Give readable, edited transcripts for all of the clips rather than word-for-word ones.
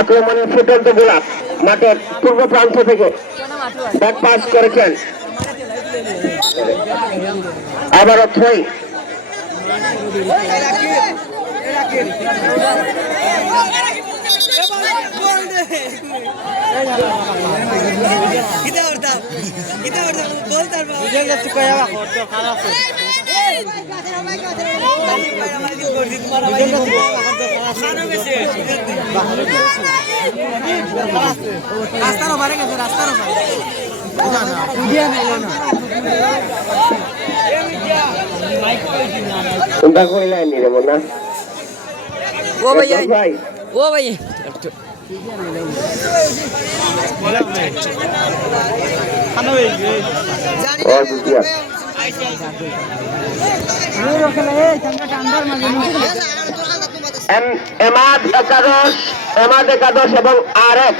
আক্রমণের ফুটন্ত গোলাপ মাঠের পূর্ব প্রান্ত থেকে ব্যাক পাস করেছেন, আবারও থ্রোয়িং। রাস্তার ওপারে গেছে, রাস্তার ওপারে কোনটা কইলাই নি রে মনা ও ভাই ও ভাই ও বুঝিয়া এমাদ একাদশ এবং আরএফ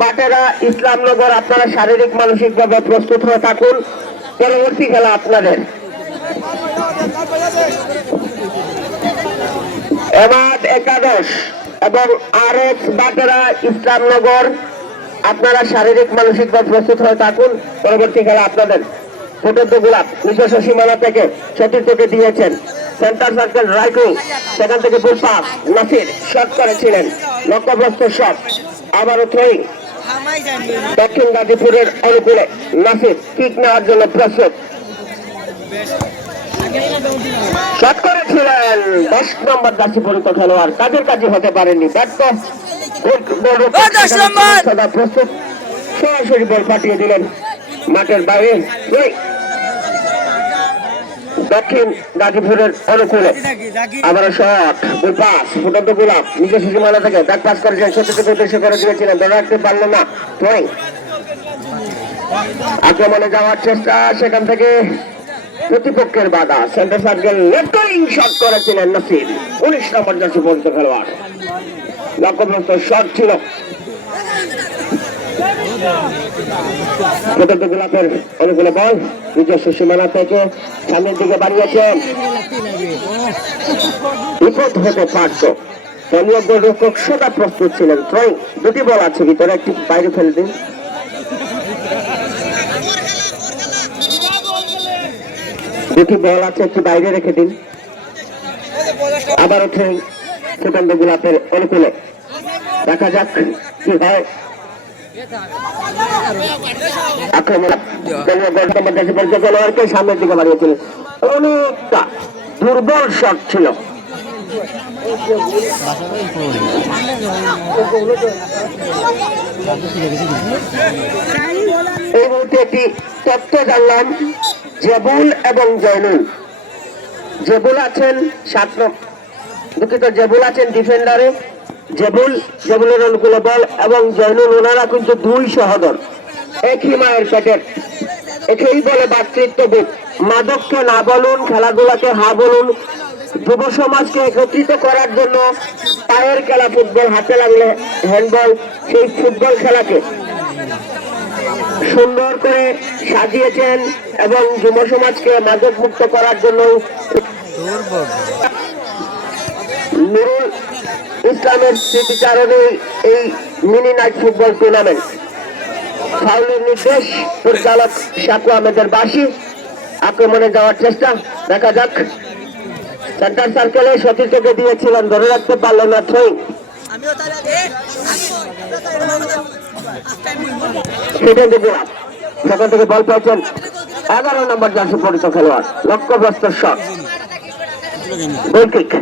বাটেরা ইসলামনগর, আপনারা শারীরিক মানসিক ভাবে প্রস্তুত হয়ে থাকুন, পরবর্তী খেলা আপনাদের। এমাদ একাদশ এবং আরএফ বাটেরা ইসলামনগর, আপনারা শারীরিক মানসিক ভাবে প্রস্তুত হয়ে থাকুন, পরবর্তী খেলা আপনাদের। ফুটন্ত গোলাপ নিজস্ব সীমানা থেকে সতীর্থকে দিয়েছেন, সেন্টার সার্কেল রাইট উইং, সেখান থেকে ফুল পাস, নাসির শট করেছিলেন, লক্ষ্যভ্রষ্ট শট, আবারও থ্রোয়িং। দক্ষিণ গাজীপুরের অনুকূলে নাসির কিক নেওয়ার জন্য প্রস্তুত, শট করেছিলেন 10 নম্বর জার্সি পরিত খেলোয়াড়, কাজের কাজই হতে পারেনি, ব্যর্থ। প্রস্তুত, সরাসরি বল পাঠিয়ে দিলেন মাঠের বাইরে। দক্ষিণ গাজীপুরের অনুকূলে আবারও শট, ফুল পাস, ফুটন্ত গোলাপ নিজস্ব সীমানা থেকে ব্যাক পাস করেছেন, সত্যকে উদ্দেশ্য করে দিয়েছিলেন, ধরে রাখতে পারল না। থ্রোয়িং, আক্রমণে যাওয়ার চেষ্টা, সেখান থেকে প্রতিপক্ষের বাধা, centre circle left wing shot করেছিলেন নাসির, 19 নম্বর জার্সি পরিত খেলোয়াড়, লক্ষ্যভ্রষ্ট শট ছিল। ফুটন্ত গোলাপের অনুকূলে বল নিজস্ব সীমানা থেকে সামনের দিকে বাড়িয়েছেন, বিপদ হতে পারত, দলীয় গোলরক্ষক সদা প্রস্তুত ছিলেন। থ্রোয়িং, দুটি বল আছে ভিতরে, একটি বাইরে ফেলে দিন। দুটি বল আছে, একটি বাইরে রেখে দিন। আবারও থ্রোয়িং ফুটন্ত গোলাপের অনুকূলে, দেখা যাক কি হয়। আক্রমণ খেলোয়াড়কে সামনের দিকে বাড়িয়েছিলেন, অনেকটা দুর্বল শট ছিল। এই মুহূর্তে একটি তথ্য জানলাম, জেবুল এবং জয়নুল, জেবুল আছেন 7 নম্বর, দুঃখিত, জেবুল আছেন ডিফেন্ডারে, জেবুলের অনুকূলে বল, এবং জয়নুল, ওনারা কিন্তু 2 সহোদর, একই মায়ের পেটের, একই বলে ভাতৃত্ববোধ। মাদককে না বলুন, খেলাধুলাকে হা বলুন, যুব সমাজকে একত্রিত করার জন্য পায়ের খেলা ফুটবল, হাতে লাগলে হ্যান্ডবল, সেই ফুটবল খেলাকে সুন্দর করে সাজিয়েছেন এবং যুব সমাজকে মাদক মুক্ত করার জন্য নুরুল ইসলামের স্মৃতিচারণে এই মিনি নাইট ফুটবল টুর্নামেন্ট। ফাউলের নির্দেশ পরিচালক শাকু আহমেদের বাসী, আক্রমণে যাওয়ার চেষ্টা, দেখা যাক। সেন্টার সার্কেলে সতীর্থকে দিয়েছিলেন, ধরে রাখতে পারলেন না। থ্রোয়িং, সেখান থেকে বল পেয়েছেন 11 নম্বর জার্সি পরিত খেলোয়াড়, লক্ষ্যভ্রষ্ট শট, গোল কিক।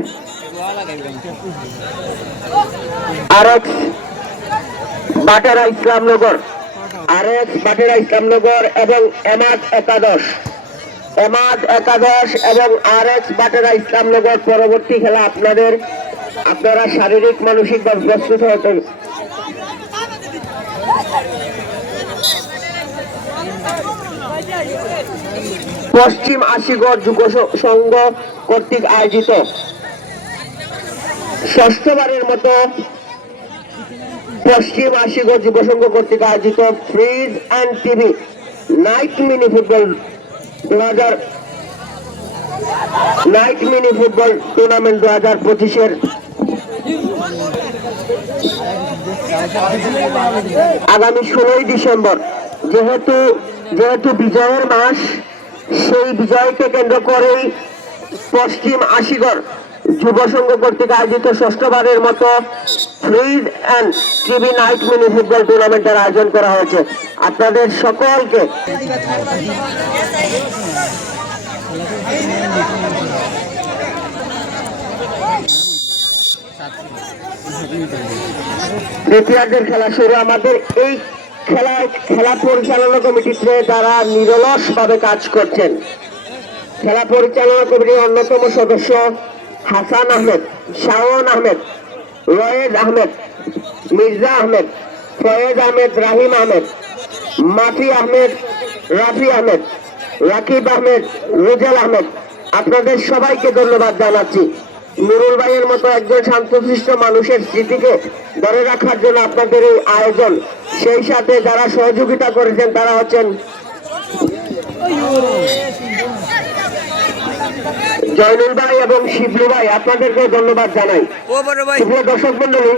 আরএক্স বাটেরা ইসলামনগর, এবং এমাদ একাদশ এবং আরএক্স বাটেরা ইসলামনগর, পরবর্তী খেলা আপনাদের। আপনারা শারীরিক মানসিক ভাবে প্রস্তুত হতে। পশ্চিম আশিগড় যুব সংঘ কর্তৃক আয়োজিত 6ষ্ঠবারের মতো পশ্চিম আশিগড় যুব সংঘ কর্তৃক আয়োজিত fridge and TV night mini football tournament 2025-এর আগামী 16ই ডিসেম্বর যেহেতু যেহেতু বিজয়ের মাস, সেই বিজয়কে কেন্দ্র করেই পশ্চিম আশিগড় যুব সংঘ কর্তৃক আয়োজিত ষষ্ঠবারের মতো fridge and TV night mini football টুর্নামেন্টের আয়োজন করা হয়েছে। আপনাদের সকলকে দ্বিতীয়ার্ধের খেলা শুরু। আমাদের এই খেলা পরিচালনা কমিটিতে যারা নিরলস ভাবে কাজ করছেন, খেলা পরিচালনা কমিটির অন্যতম সদস্য হাসান আহমেদ, শাওন আহমেদ, রয়েদ আহমেদ, মির্জা আহমেদ, ফয়েজ আহমেদ, রাহিম আহমেদ, মাফি আহমেদ, রাফি আহমেদ, রাকিব আহমেদ, রুজেল আহমেদ, আপনাদের সবাইকে ধন্যবাদ জানাচ্ছি। নুরুল ভাইয়ের মতো একজন শান্তশিষ্ট মানুষের স্মৃতিকে ধরে রাখার জন্য আপনাদের এই আয়োজন। সেই সাথে যারা সহযোগিতা করেছেন তারা হচ্ছেন জয়নুল ভাই এবং শিবলু ভাই, আপনাদেরকে ধন্যবাদ জানাই। প্রিয় দর্শক মন্ডলী,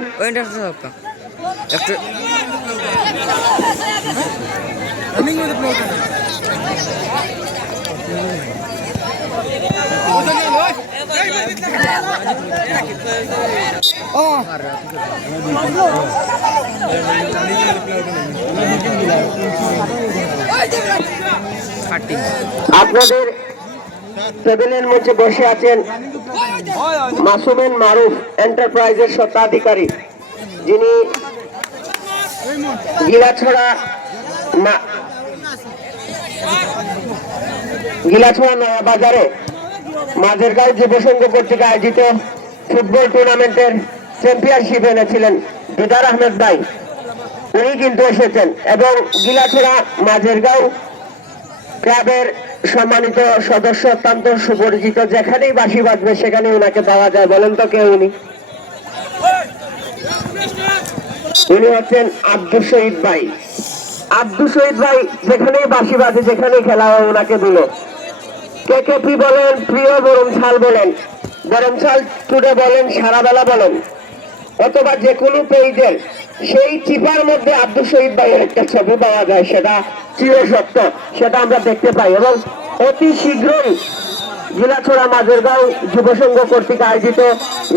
আপনাদের টেবিলের মধ্যে বসে আছেন মাসুমিন মারুফ এন্টারপ্রাইজের স্বত্বাধিকারী, যিনি গিলাছড়া নয়া বাজারে মাঝেরগাঁও যুব সংঘ কর্তৃক আয়োজিত ফুটবল টুর্নামেন্টের চ্যাম্পিয়নশিপ এনেছিলেন দিদার আহমেদ ভাই, উনি কিন্তু এসেছেন। এবং গিলাছড়া মাঝেরগাঁও ক্লাবের সম্মানিত সদস্য, অত্যন্ত সুপরিচিত, যেখানেই বাঁশি বাজবে সেখানে ওনাকে পাওয়া যায়। বলেন তো কে উনি? উনি হচ্ছেন আব্দুল শহীদ ভাই। আব্দুল শহীদ ভাই যেখানেই বাঁশি বাজে, যেখানেই খেলা হয় ওনাকে দিল। কেকেপি বলেন, প্রিয় গরমশাল বলেন, গরমশাল টুডে বলেন, সারাবেলা বলেন, অথবা যে কোনো পেজের সেই চিপার মধ্যে আব্দুল শহীদ ভাইয়ের একটা ছবি পাওয়া যায়, সেটা চিরসত্য, সেটা আমরা দেখতে পাই। এবং অতি শীঘ্রই গিলাছড়া মাঝেরগাঁও যুব সংঘ কর্তৃক আয়োজিত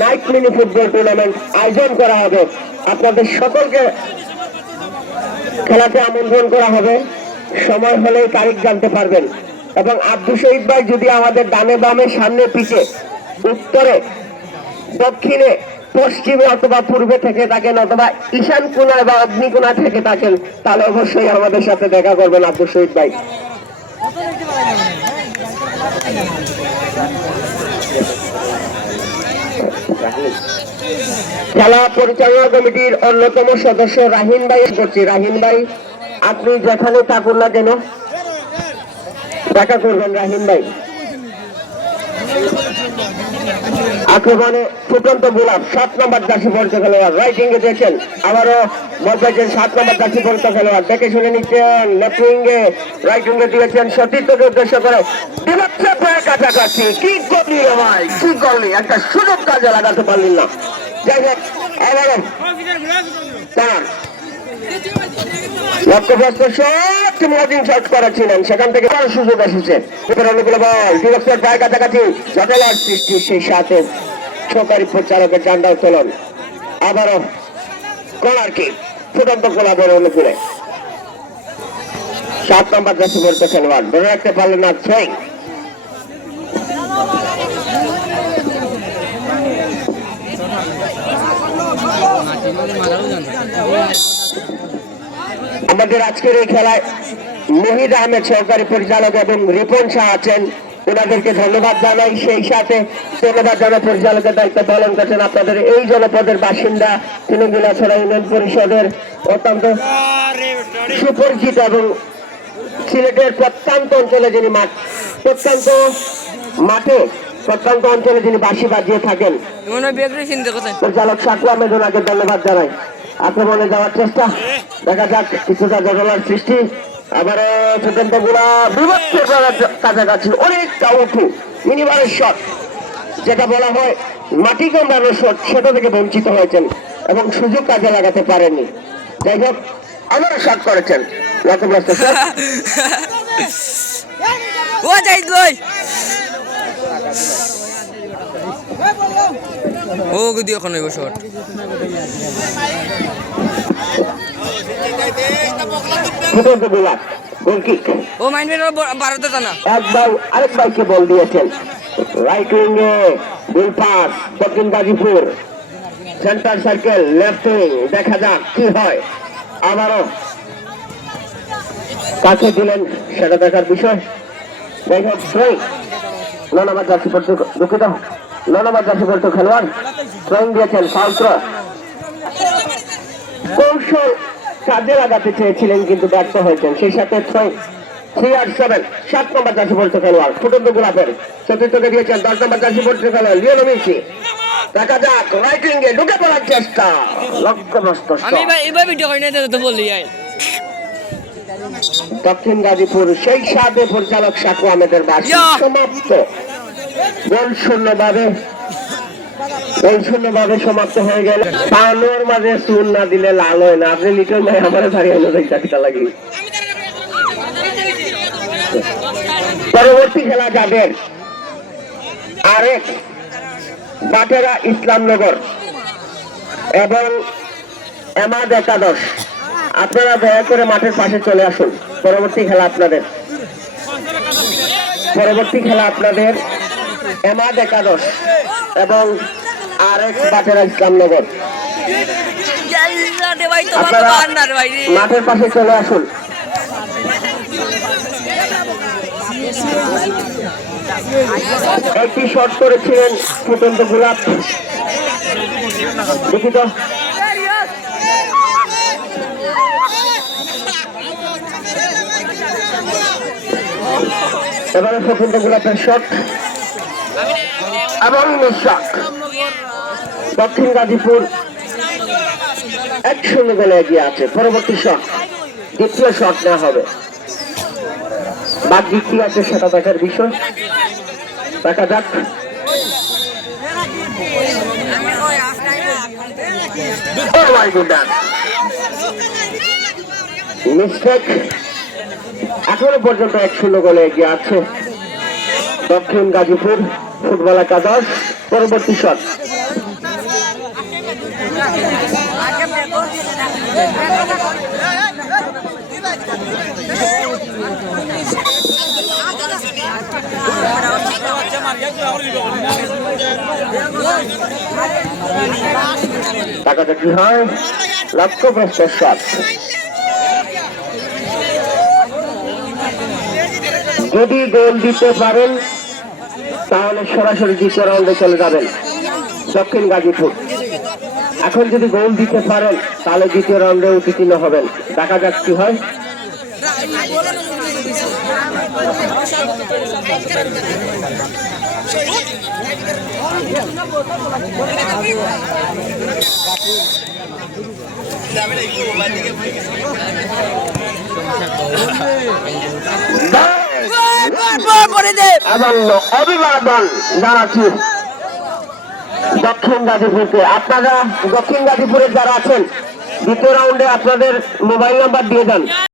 নাইট মিনি ফুটবল টুর্নামেন্ট আয়োজন করা হবে। আপনাদের সকলকে খেলাতে আমন্ত্রণ করা হবে। সময় হলেই তারিখ জানতে পারবেন। এবং আব্দুল শহীদ ভাই যদি আমাদের ডানে বামে, সামনে পিছে, উত্তরে, দক্ষিণে, পশ্চিমে অথবা পূর্বে থেকে থাকেন, অথবা ঈশান কোণায় বা অগ্নিকোণা থেকে থাকেন, তাহলে অবশ্যই আমাদের সাথে দেখা করবেন আব্দুল শহীদ ভাই। খেলা পরিচালনা কমিটির অন্যতম সদস্য রাহিন ভাই করছি। রাহিন ভাই, আপনি যেখানে থাকুন না কেন দেখা করবেন। রাহিন ভাই আক্রমণে ফুটন্ত গোলাপ 7 নম্বর জার্সি পরিচিত খেলোয়াড়, রাইটিং এ দেখছেন, আবারও মধ্যে 7 নম্বর জার্সি পরিচিত খেলোয়াড়, দেখে শুনে নিচ্ছেন, লেফটিং এ রাইটিং এ দিয়েছেন, সতীর্থকে উদ্দেশ্য করে কাছাকাছি। কি করলি ভাই, কি করলি, একটা সুযোগ কাজে লাগাতে পারলি না। যাই হোক, আবারও লক্ষ্যভ্রষ্ট শট মজিং শট করেছিলেন, সেখান থেকে আরো সুযোগ এসেছে। অনুকূল বল, ডিরেক্টর পায়ের কাছাকাছি, জটিলার সৃষ্টি, সেই সাথে সরকারি পরিচালকের জান্ডা উত্তোলন। আবারও কর্নার কিক, ফুটন্ত গোলা বল অনুকূলে। 7 নম্বর জার্সি পরিচিত খেলোয়াড়, ধরে রাখতে পারলেন না ছয়। আমাদের আজকের এই খেলায় মহিদ আহমেদ সহকারী পরিচালক এবং রিপন শাহ আছেন, ওনাদেরকে ধন্যবাদ জানাই। সেই সাথে ধন্যবাদ জানাই পরিচালকের দায়িত্ব পালন করছেন আপনাদের এই জনপদের বাসিন্দা, তিনি গিলাছড়া ইউনিয়ন পরিষদের অত্যন্ত সুপরিচিত এবং সিলেটের প্রত্যন্ত অঞ্চলে যিনি প্রত্যন্ত অঞ্চলে যিনি বাঁশি বাজিয়ে থাকেন, পরিচালক শাকু আহমেদ, ওনাকে ধন্যবাদ জানাই। আক্রমণে যাওয়ার চেষ্টা, দেখা যাক কিছুটা জটিলার সৃষ্টি। আবার ফুটন্ত গোলা বিভক্তের কাছাকাছি, অনেকটা উঠু মিনিমারের শট, যেটা বলা হয় মাটি কামড়ানোর শট, সেটা থেকে বঞ্চিত হয়েছেন। এবং সুযোগ কাজে লাগাতে পারেননি। যাই হোক, আবারও শট করেছেন লক্ষ্যভ্রষ্ট শট। ও যাই লই ও গুদি এখন হইব শট ফুটন্ত গোলাপ গোল কিক। ও মাইন্ড ভারতে জানা একবার আরেক ভাইকে বল দিয়েছেন রাইট উইংয়ে গোল পাস দক্ষিণ Gazipur centre circle left wing, দেখা যাক কি হয়। আবারও কাছে দিলেন সেটা দেখার বিষয়। যাই হোক, 9 নম্বর জার্সি পড়তে দুঃখিত 9 নম্বর জার্সি পড়তে খেলোয়াড় থ্রোয়িং দিয়েছেন ফাউল থ্রো। কৌশল কাজে লাগাতে চেয়েছিলেন কিন্তু ব্যর্থ হয়েছেন, সেই সাথে 7 নম্বর জার্সি পড়তে খেলোয়াড় ফুটন্ত গোলাপের চতুর্থকে দিয়েছেন 10 নম্বর জার্সি পড়তে খেলোয়াড় লিওনেল মেসি। দেখা যাক রাইট উইংয়ে ঢুকে পড়ার চেষ্টা, লক্ষ্যভ্রষ্ট আমি এবার ভিডিও করি না তো বললি দক্ষিণ গাজীপুর সেই সাথে পরিচালক সাকু আহমেদের বাসী সমাপ্ত। গোল শূন্যভাবে সমাপ্ত হয়ে গেল। পানোর মাঝে চুন না দিলে লাল হয় না। আপনি লিটল ভাই আমার দাঁড়িয়ে চাকরিটা লাগি। পরবর্তী খেলা যাদের আরেক বাটেরা ইসলামনগর এবং এমাদ একাদশ। আপনারা দয়া করে মাঠের পাশে চলে আসুন। পরবর্তী খেলা আপনাদের এমাদ একাদশ এবং আরেক বাটেরা ইসলামনগর। আপনারা মাঠের পাশে চলে আসুন। একটি শট করেছিলেন ফুটন্ত গোলাপ, দুঃখিত এবারে ফুটন্ত গোলাপের শট এবং শট। দক্ষিণ গাজীপুর 1-0 গোলে এগিয়ে আছে। পরবর্তী শট, দ্বিতীয় শট নেওয়া হবে। বাকি কি আছে সেটা দেখার বিষয়, দেখা যাক। মিস্টেক। এখনো পর্যন্ত 1-0 গোলে এগিয়ে আছে দক্ষিণ গাজীপুর ফুটবল একাদশ। পরবর্তী শট, টাকাটা কি হয়, লক্ষ্যভ্রষ্ট শট। যদি গোল দিতে পারেন তাহলে সরাসরি দ্বিতীয় রাউন্ডে চলে যাবেন দক্ষিণ গাজীপুর। এখন যদি গোল দিতে পারেন তাহলে দ্বিতীয় রাউন্ডে উত্তীর্ণ হবেন। দেখা যাক কি হয়। অভিবাদন জানাচ্ছি দক্ষিণ গাজীপুরকে। আপনারা দক্ষিণ গাজীপুরের যারা আছেন দ্বিতীয় রাউন্ডে আপনাদের মোবাইল নাম্বার দিয়ে যান।